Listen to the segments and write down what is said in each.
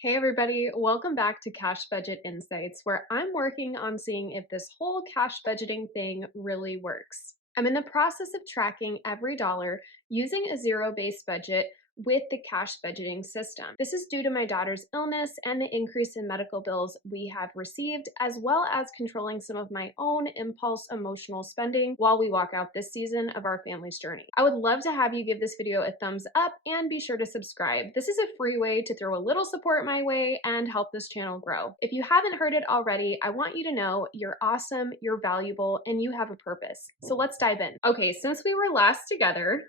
Hey everybody, welcome back to Cash Budget Insights, where I'm working on seeing if this whole cash budgeting thing really works. I'm in the process of tracking every dollar using a zero-based budget with the cash budgeting system. This is due to my daughter's illness and the increase in medical bills we have received, as well as controlling some of my own impulse emotional spending while we walk out this season of our family's journey. I would love to have you give this video a thumbs up and be sure to subscribe. This is a free way to throw a little support my way and help this channel grow. If you haven't heard it already, I want you to know you're awesome, you're valuable, and you have a purpose. So let's dive in. Okay, since we were last together,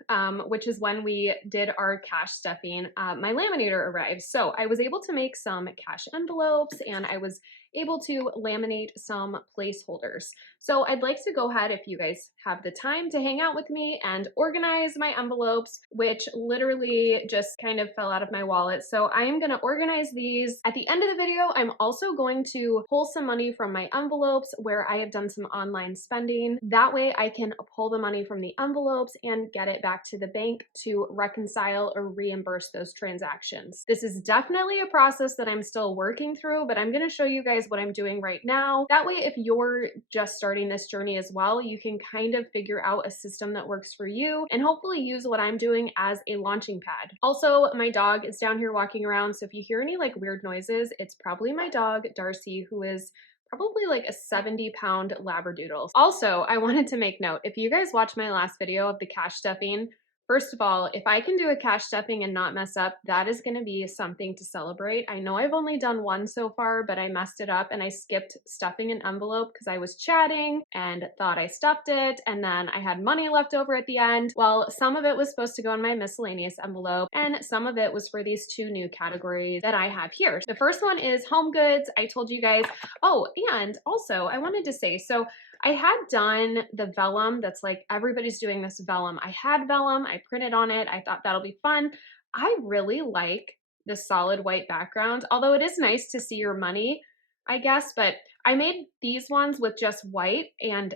which is when we did our cash stuffing, my laminator arrived. So I was able to make some cash envelopes and I was able to laminate some placeholders. So I'd like to go ahead, if you guys have the time, to hang out with me and organize my envelopes, which literally just kind of fell out of my wallet. So I am going to organize these. At the end of the video, I'm also going to pull some money from my envelopes where I have done some online spending. That way I can pull the money from the envelopes and get it back to the bank to reconcile or reimburse those transactions. This is definitely a process that I'm still working through, but I'm going to show you guys what I'm doing right now. That way, if you're just starting this journey as well, you can kind of figure out a system that works for you and hopefully use what I'm doing as a launching pad. Also, my dog is down here walking around, so if you hear any like weird noises, it's probably my dog, Darcy, who is probably like a 70-pound labradoodle. Also, I wanted to make note, if you guys watched my last video of the cash stuffing, first of all, if I can do a cash stuffing and not mess up, that is going to be something to celebrate. I know I've only done one so far, but I messed it up and I skipped stuffing an envelope because I was chatting and thought I stuffed it, and then I had money left over at the end. Well, some of it was supposed to go in my miscellaneous envelope and some of it was for these two new categories that I have here. The first one is home goods. I told you guys. Oh, and also I wanted to say, so I had done the vellum that's like everybody's doing this vellum. I had vellum, I printed on it. I thought that'll be fun. I really like the solid white background, although it is nice to see your money, I guess, but I made these ones with just white and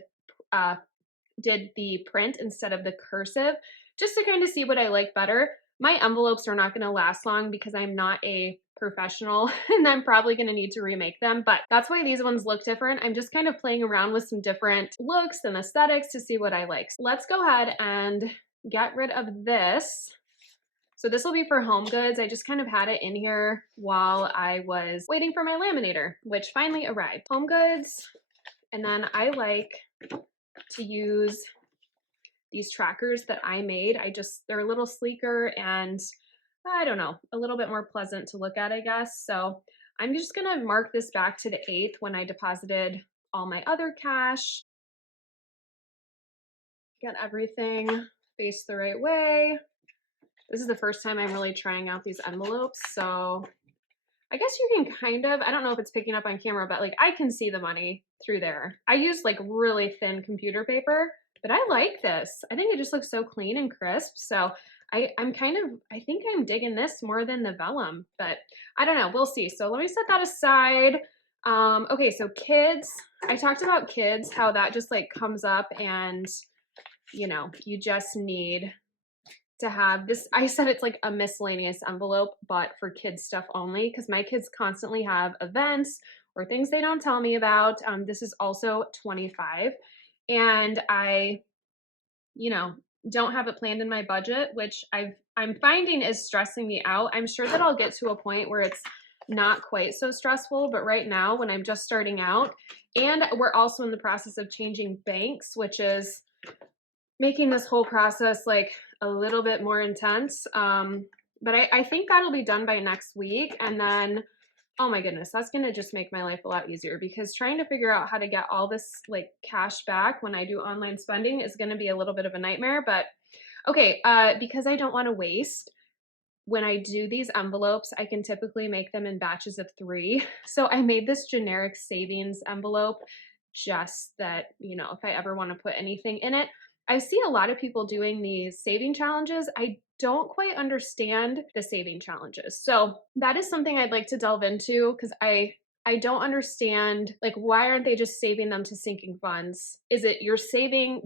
did the print instead of the cursive just to kind of see what I like better. My envelopes are not going to last long because I'm not a professional and I'm probably going to need to remake them, but that's why these ones look different. I'm just kind of playing around with some different looks and aesthetics to see what I like. So let's go ahead and get rid of this. So this will be for home goods. I just kind of had it in here while I was waiting for my laminator, which finally arrived. Home goods. And then I like to use these trackers that I made. They're a little sleeker and I don't know, a little bit more pleasant to look at, I guess. So I'm just gonna mark this back to the 8th when I deposited all my other cash. Get everything faced the right way. This is the first time I'm really trying out these envelopes, so I guess you can kind of, I don't know if it's picking up on camera, but like I can see the money through there. I use like really thin computer paper, but I like this. I think it just looks so clean and crisp. So I think I'm digging this more than the vellum, but I don't know. We'll see. So let me set that aside. Okay, so kids, I talked about kids, how that just like comes up and you just need to have this. I said it's like a miscellaneous envelope, but for kids stuff only, because my kids constantly have events or things they don't tell me about. This is also 25, and I, don't have it planned in my budget, which I'm finding is stressing me out. I'm sure that I'll get to a point where it's not quite so stressful, but right now when I'm just starting out, and we're also in the process of changing banks, which is making this whole process like a little bit more intense. But I think that'll be done by next week. And then, oh my goodness, that's going to just make my life a lot easier because trying to figure out how to get all this like cash back when I do online spending is going to be a little bit of a nightmare. But okay, because I don't want to waste, when I do these envelopes, I can typically make them in batches of 3. So I made this generic savings envelope just that, if I ever want to put anything in it. I see a lot of people doing these saving challenges. I don't quite understand the saving challenges. So that is something I'd like to delve into because I don't understand, like, why aren't they just saving them to sinking funds? Is it you're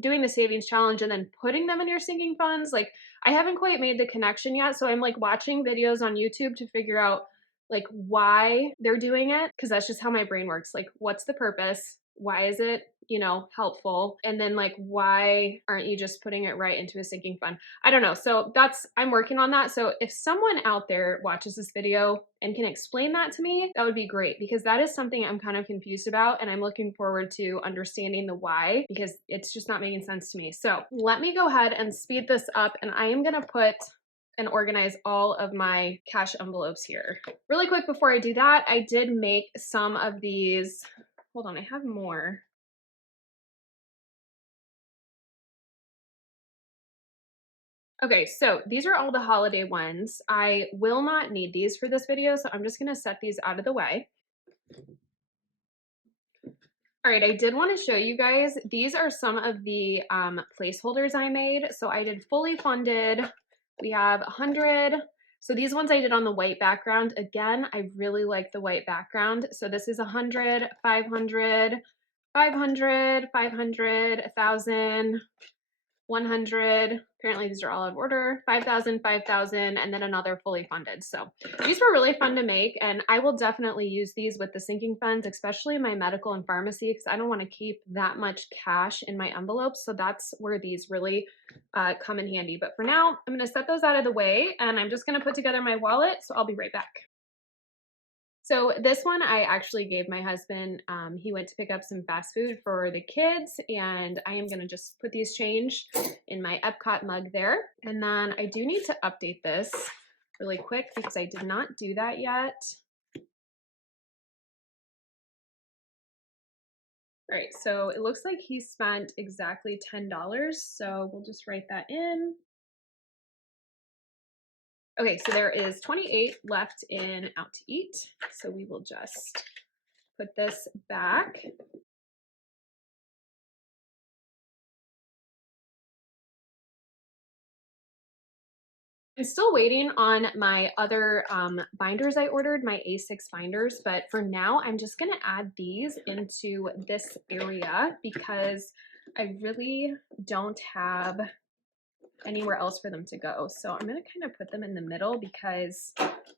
doing the savings challenge and then putting them in your sinking funds? Like, I haven't quite made the connection yet. So I'm like watching videos on YouTube to figure out like why they're doing it, because that's just how my brain works. Like, what's the purpose? Why is it, helpful? And then like, why aren't you just putting it right into a sinking fund? I don't know. So I'm working on that. So if someone out there watches this video and can explain that to me, that would be great, because that is something I'm kind of confused about. And I'm looking forward to understanding the why, because it's just not making sense to me. So let me go ahead and speed this up, and I am going to put and organize all of my cash envelopes here. Really quick before I do that, I did make some of these. Hold on, I have more. Okay, so these are all the holiday ones. I will not need these for this video, so I'm just gonna set these out of the way. All right, I did want to show you guys, these are some of the placeholders I made. So I did fully funded. We have 100. So these ones I did on the white background. Again, I really like the white background. So this is 100, 500, 500, 500, 1,000, 100. Apparently these are all out of order. 5,000, 5,000, and then another fully funded. So these were really fun to make, and I will definitely use these with the sinking funds, especially my medical and pharmacy, because I don't want to keep that much cash in my envelopes. So that's where these really come in handy. But for now, I'm going to set those out of the way, and I'm just going to put together my wallet. So I'll be right back. So this one I actually gave my husband. He went to pick up some fast food for the kids, and I am gonna just put these change in my Epcot mug there. And then I do need to update this really quick because I did not do that yet. All right, so it looks like he spent exactly $10. So we'll just write that in. Okay, so there is 28 left in out to eat. So we will just put this back. I'm still waiting on my other binders I ordered, my A6 binders, but for now I'm just gonna add these into this area because I really don't have anywhere else for them to go. So I'm gonna kind of put them in the middle because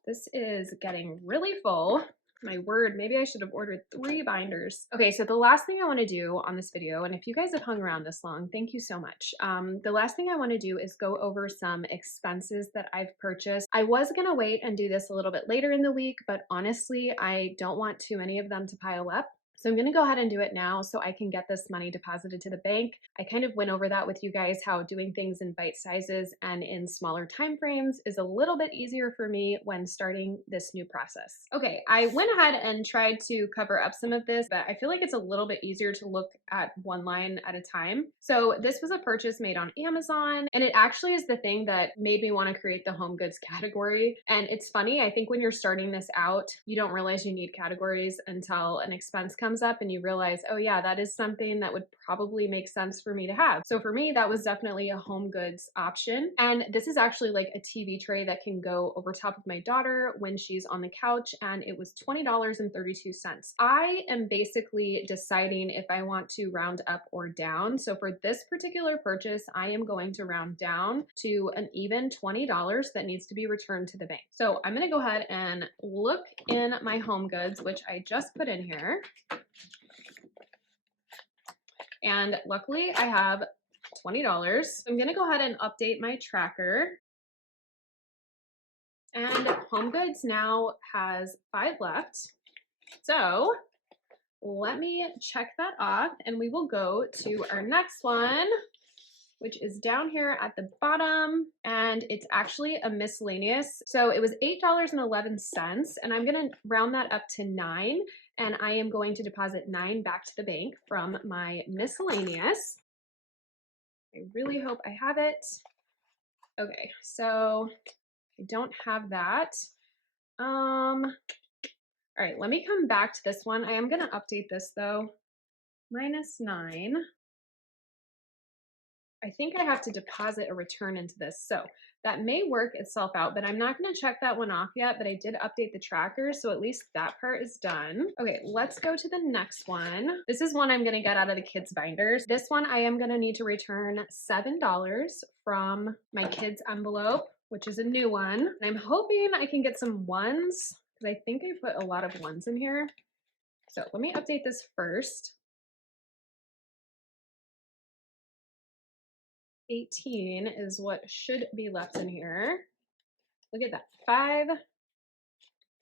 this is getting really full. My word, maybe I should have ordered 3 binders. Okay, so the last thing I want to do on this video, and if you guys have hung around this long, thank you so much. The last thing I want to do is go over some expenses that I've purchased. I was going to wait and do this a little bit later in the week, but honestly, I don't want too many of them to pile up. So I'm gonna go ahead and do it now so I can get this money deposited to the bank. I kind of went over that with you guys, how doing things in bite sizes and in smaller time frames is a little bit easier for me when starting this new process. Okay, I went ahead and tried to cover up some of this, but I feel like it's a little bit easier to look at one line at a time. So this was a purchase made on Amazon, and it actually is the thing that made me want to create the home goods category. And it's funny, I think when you're starting this out, you don't realize you need categories until an expense comes up and you realize, oh yeah, that is something that would probably make sense for me to have. So for me, that was definitely a home goods option. And this is actually like a TV tray that can go over top of my daughter when she's on the couch, and it was $20.32. I am basically deciding if I want to round up or down. So for this particular purchase, I am going to round down to an even $20 that needs to be returned to the bank. So I'm gonna go ahead and look in my home goods, which I just put in here. And luckily I have $20. I'm gonna go ahead and update my tracker. And Home Goods now has 5 left. So let me check that off and we will go to our next one, which is down here at the bottom, and it's actually a miscellaneous. So it was $8.11, and I'm gonna round that up to 9, and I am going to deposit 9 back to the bank from my miscellaneous. I really hope I have it. Okay, so I don't have that. All right, let me come back to this one. I am gonna update this though. -9. I think I have to deposit a return into this. So that may work itself out, but I'm not going to check that one off yet, but I did update the tracker. So at least that part is done. Okay, let's go to the next one. This is one I'm going to get out of the kids binders. This one I am going to need to return $7 from my kids envelope, which is a new one. And I'm hoping I can get some ones, because I think I put a lot of ones in here. So let me update this first. 18 is what should be left in here. Look at that, 5,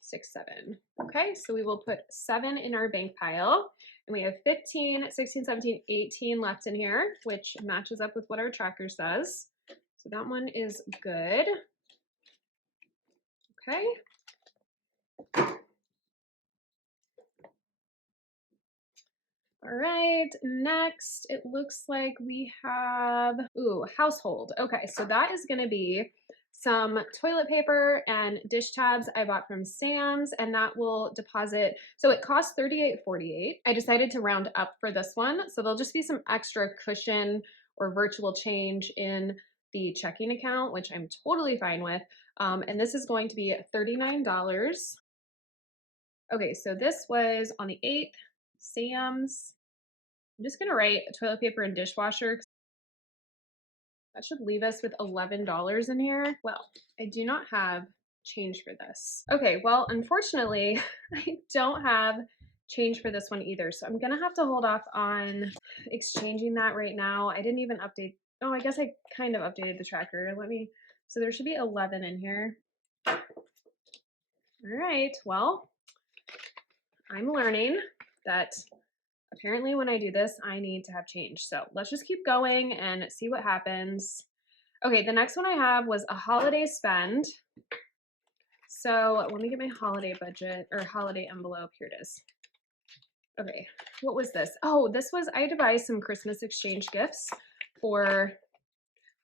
6, 7. Okay, so we will put 7 in our bank pile. And we have 15, 16, 17, 18 left in here, which matches up with what our tracker says. So that one is good. Okay. All right, next it looks like we have, household. Okay, so that is gonna be some toilet paper and dish tabs I bought from Sam's, and that will deposit, so it costs $38.48. I decided to round up for this one, so there'll just be some extra cushion or virtual change in the checking account, which I'm totally fine with. And this is going to be $39. Okay, so this was on the 8th, Sam's. I'm just gonna write toilet paper and dishwasher. That should leave us with $11 in here. Well, I do not have change for this. Okay, well, unfortunately, I don't have change for this one either. So I'm gonna have to hold off on exchanging that right now. I didn't even update. Oh, I guess I kind of updated the tracker. So there should be 11 in here. All right, well, I'm learning that apparently when I do this, I need to have change. So let's just keep going and see what happens. Okay, the next one I have was a holiday spend. So let me get my holiday budget or holiday envelope. Here it is. Okay, what was this? Oh, this was, I had to buy some Christmas exchange gifts for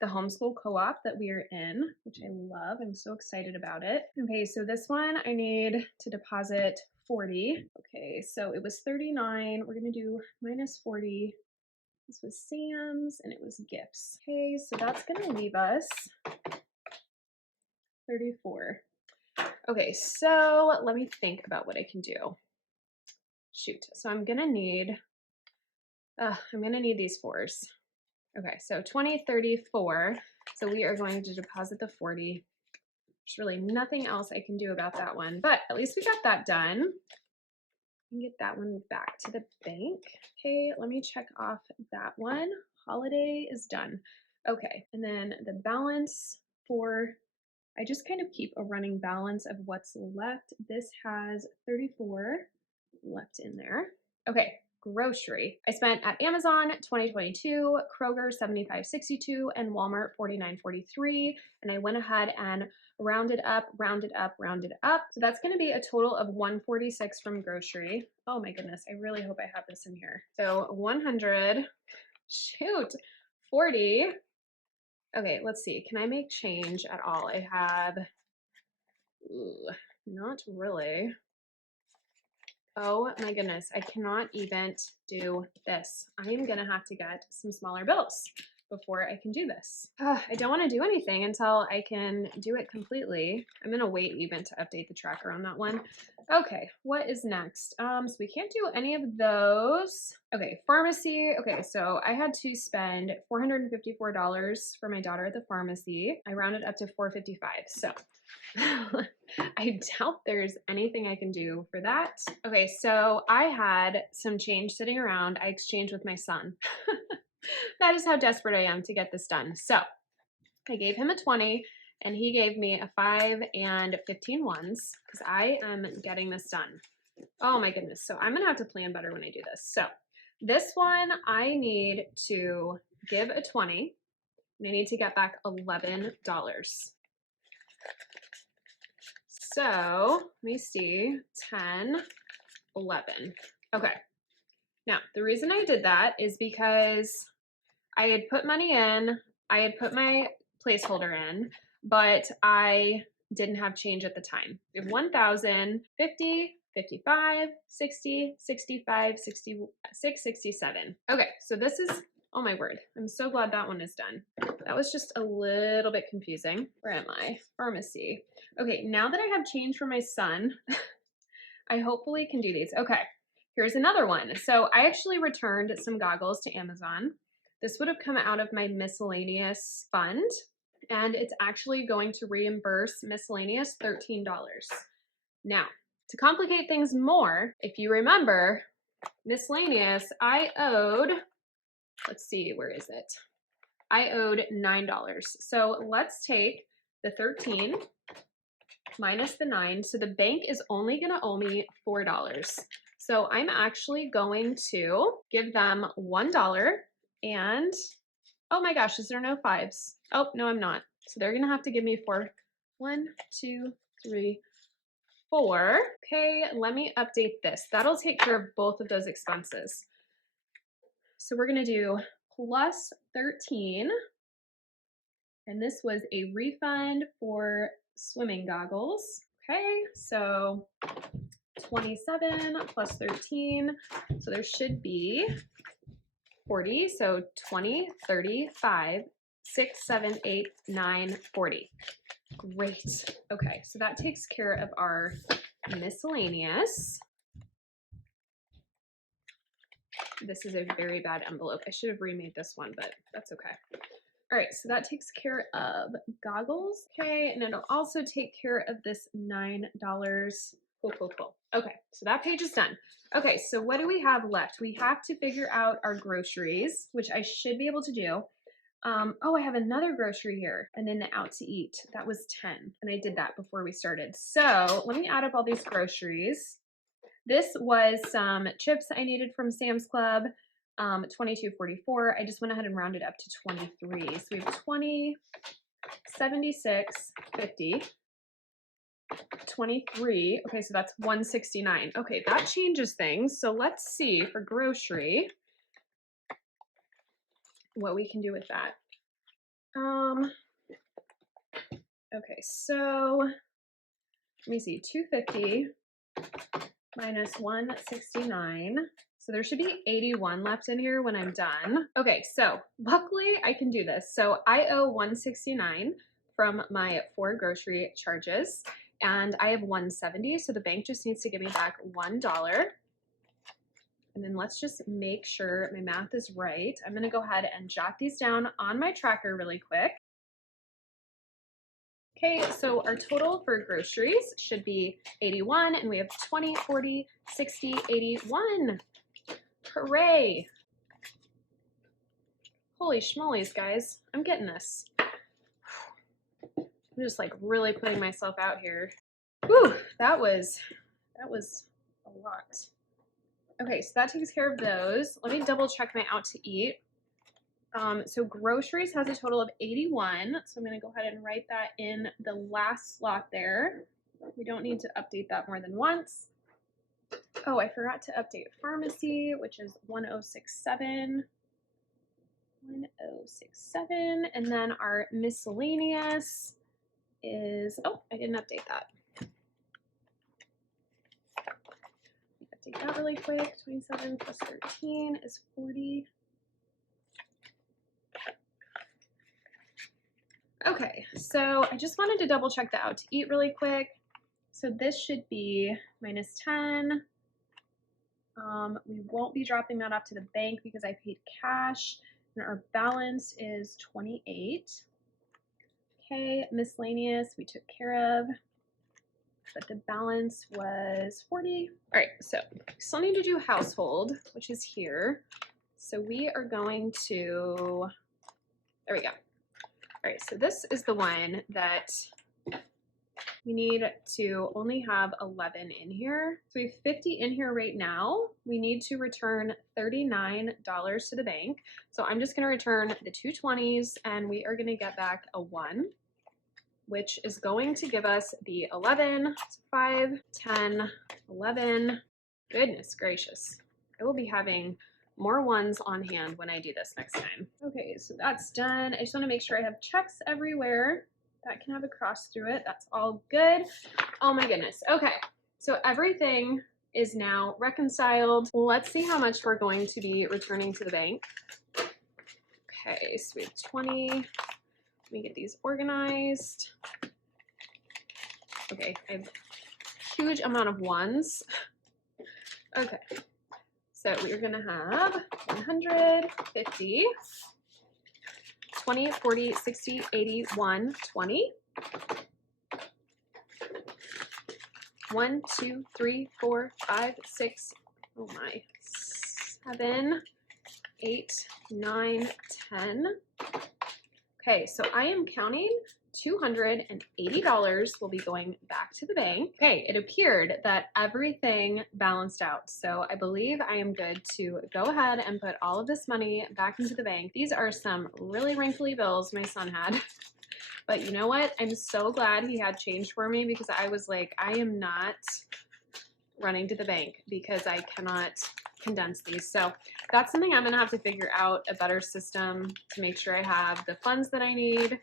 the homeschool co-op that we are in, which I love. I'm so excited about it. Okay, so this one I need to deposit 40. Okay, so it was 39. We're gonna do minus 40. This was Sam's and it was gifts. Okay, so that's gonna leave us 34. Okay, so let me think about what I can do. Shoot, so I'm gonna need these fours. Okay, so 20, 34. So we are going to deposit the 40. There's really nothing else I can do about that one, but at least we got that done. And get that one back to the bank. Okay, let me check off that one. Holiday is done. Okay, and then the balance for, I just kind of keep a running balance of what's left. This has 34 left in there. Okay, grocery. I spent at Amazon 2022, Kroger 75.62, and Walmart 49.43. And I went ahead and rounded up, rounded up, rounded up. So that's gonna be a total of 146 from grocery. Oh my goodness, I really hope I have this in here. So 100, shoot, 40. Okay, let's see, can I make change at all? I have, not really. Oh my goodness, I cannot even do this. I am gonna have to get some smaller bills before I can do this. I don't wanna do anything until I can do it completely. I'm gonna wait even to update the tracker on that one. Okay, what is next? So we can't do any of those. Okay, pharmacy. Okay, so I had to spend $454 for my daughter at the pharmacy. I rounded up to $455, so I doubt there's anything I can do for that. Okay, so I had some change sitting around. I exchanged with my son. That is how desperate I am to get this done. So I gave him a 20 and he gave me a 5 and 15 ones because I am getting this done. Oh my goodness. So I'm gonna have to plan better when I do this. So this one I need to give a 20 and I need to get back $11. So let me see, 10, 11. Okay. Now, the reason I did that is because I had put money in, I had put my placeholder in, but I didn't have change at the time. We have 1,000, 50, 55, 60, 65, 66, 67. Okay, so this is, oh my word, I'm so glad that one is done. That was just a little bit confusing. Where am I? Pharmacy. Okay, now that I have change for my son, I hopefully can do these. Okay, here's another one. So I actually returned some goggles to Amazon. This would have come out of my miscellaneous fund, and it's actually going to reimburse miscellaneous $13. Now, To complicate things more, if you remember, miscellaneous, I owed, let's see, where is it? I owed $9. So let's take the 13 minus the 9. So the bank is only going to owe me $4. So I'm actually going to give them $1 and, oh my gosh, is there no fives? Oh, no, I'm not. So they're going to have to give me 4. 1, 2, 3, 4. Okay, let me update this. That'll take care of both of those expenses. So we're going to do plus 13. And this was a refund for swimming goggles. Okay, so 27 plus 13. So there should be 40. So 20, 30, 5, 6, 7, 8, 9, 40. Great. Okay, so that takes care of our miscellaneous. This is a very bad envelope. I should have remade this one, but that's okay. All right, so that takes care of goggles. Okay, and it'll also take care of this $9. Cool. Okay, so that page is done. Okay, so what do we have left? We have to figure out our groceries, which I should be able to do. Oh, I have another grocery here, and then the out to eat. That was 10, and I did that before we started. So let me add up all these groceries. This was some chips I needed from Sam's Club, $22.44. I just went ahead and rounded up to 23. So we have 20, 76, 50, 23. Okay, so that's 169. Okay, that changes things. So let's see for grocery what we can do with that. Okay, so let me see, 250 minus 169. So there should be 81 left in here when I'm done. Okay, so luckily I can do this. So I owe 169 from my 4 grocery charges, and I have 170. So the bank just needs to give me back $1. And then let's just make sure my math is right. I'm gonna go ahead and jot these down on my tracker really quick. Okay, so our total for groceries should be 81, and we have 20, 40, 60, 81. Hooray! Holy schmolies, guys. I'm getting this. I'm just like really putting myself out here. Whew, that was a lot. Okay, so that takes care of those. Let me double check my out to eat. So groceries has a total of 81. So I'm going to go ahead and write that in the last slot there. We don't need to update that more than once. Oh, I forgot to update pharmacy, which is 1067. 1067. And then our miscellaneous is, oh, I didn't update that. Update that really quick. 27 plus 13 is 40. Okay, so I just wanted to double check the out to eat really quick. So this should be minus 10. We won't be dropping that off to the bank because I paid cash, and our balance is 28. Okay, miscellaneous we took care of, but the balance was 40. All right, so still need to do household, which is here. So we are going to, there we go. All right, so this is the one that we need to only have 11 in here. So we have 50 in here right now. We need to return $39 to the bank. So I'm just gonna return the 2 20s, and we are gonna get back a 1, which is going to give us the 11, 5, 10, 11. Goodness gracious. I will be having more ones on hand when I do this next time. Okay, so that's done. I just want to make sure I have checks everywhere. That can have a cross through it. That's all good. Oh my goodness. Okay, so everything is now reconciled. Let's see how much we're going to be returning to the bank. Okay, so we have 20. Let me get these organized. Okay, I have a huge amount of ones. Okay. So we're gonna have 100, 50, 20, 40, 60, 80, 1, 20. 1, 2, 3, 4, 5, 6, oh my, 7, 8, 9, 10. Okay, so I am counting $280 will be going back to the bank. Okay, it appeared that everything balanced out. So I believe I am good to go ahead and put all of this money back into the bank. These are some really wrinkly bills my son had. But you know what? I'm so glad he had change for me because I was like, I am not running to the bank because I cannot condense these. So that's something I'm gonna have to figure out a better system to make sure I have the funds that I need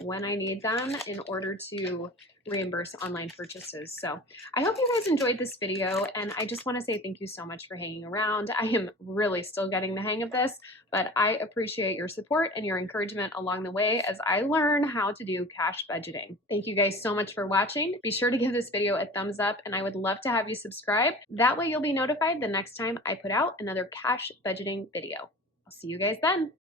when I need them in order to reimburse online purchases. So I hope you guys enjoyed this video, and I just want to say thank you so much for hanging around. I am really still getting the hang of this, but I appreciate your support and your encouragement along the way as I learn how to do cash budgeting. Thank you guys so much for watching. Be sure to give this video a thumbs up, and I would love to have you subscribe. That way you'll be notified the next time I put out another cash budgeting video. I'll see you guys then.